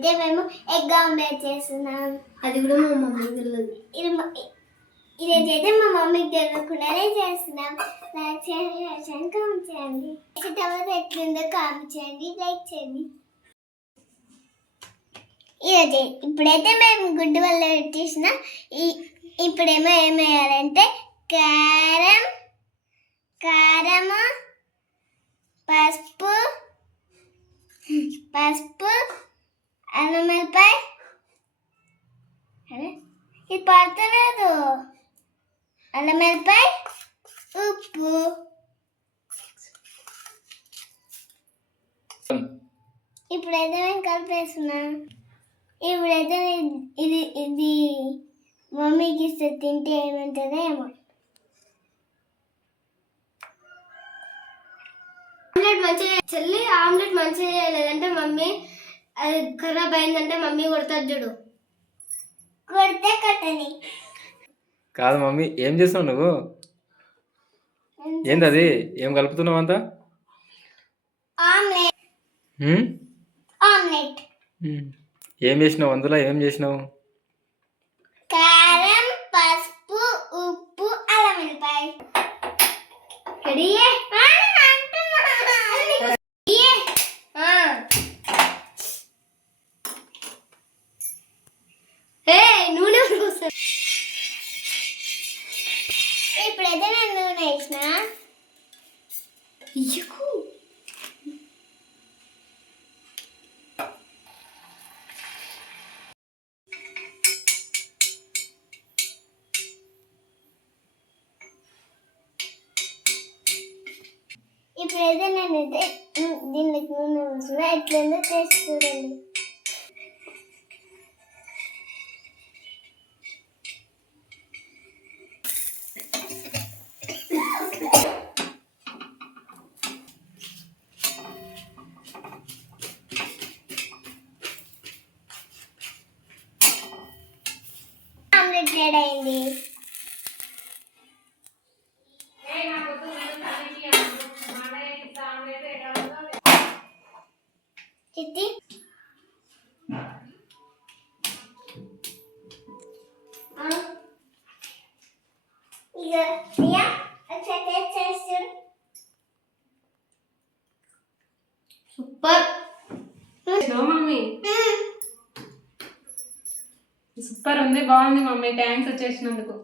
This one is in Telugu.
అయితే మేము ఎగ్ ఆమ్లెట్ చేస్తున్నాం. అది కూడా మా మమ్మీకి తెలియదు. ఇదైతే మా మమ్మీకి తెలియకుండానే చేస్తున్నాం. లైక్ చేయండి, కామెంట్ చేయండి. తర్వాత ఎట్లుందో కామెంట్ చేయండి, లైక్ చేయండి. ఇప్పుడైతే మేము గుడ్డు వల్ల పెట్టేసిన. ఇప్పుడేమో ఏం వేయాలంటే కారము, పసుపు, అల్లం వెల్లిపాయ. ఇది పడతలేదు. అల్లం వెల్లిపాయ, ఉప్పు. ఇప్పుడైతే మేము కలిపేస్తున్నాం. ఇప్పుడైతే ఇది మమ్మీకి ఇస్తే తింటే ఏమంటుందో ఏమో. ఆమ్లెట్ మంచిగా చెల్లి, ఆమ్లెట్ మంచిగా చేయలేదంటే మమ్మీ, అది ఖరాబ్ అయిందంటే మమ్మీ కొడతాడు చూడు. కొడితే కట్టని కాదు మమ్మీ, ఏం చేస్తున్నావు నువ్వు? ఏంది అది? ఏం కలుపుతున్నావు అంతా? ఆమ్లెట్. ఏం చేసినావు అందులో? ఏం చేసినావు? కారం, పసుపు, ఉప్పు, అల్లం వెల్లిపాయ. నూనె ఇప్పుడైతే నేను నూనె వేసిన. ఇప్పుడైతే నేనైతే దీనికి నూనె వస్తున్నా. ఎట్లయిందో టేస్ట్ చూడండి. ఆమ్లెట్ రెడీ అయింది. చిట్టి సూపర్. మమ్మీ సూపర్ ఉంది, బాగుంది మమ్మీ. థ్యాంక్స్ వచ్చేసినందుకు.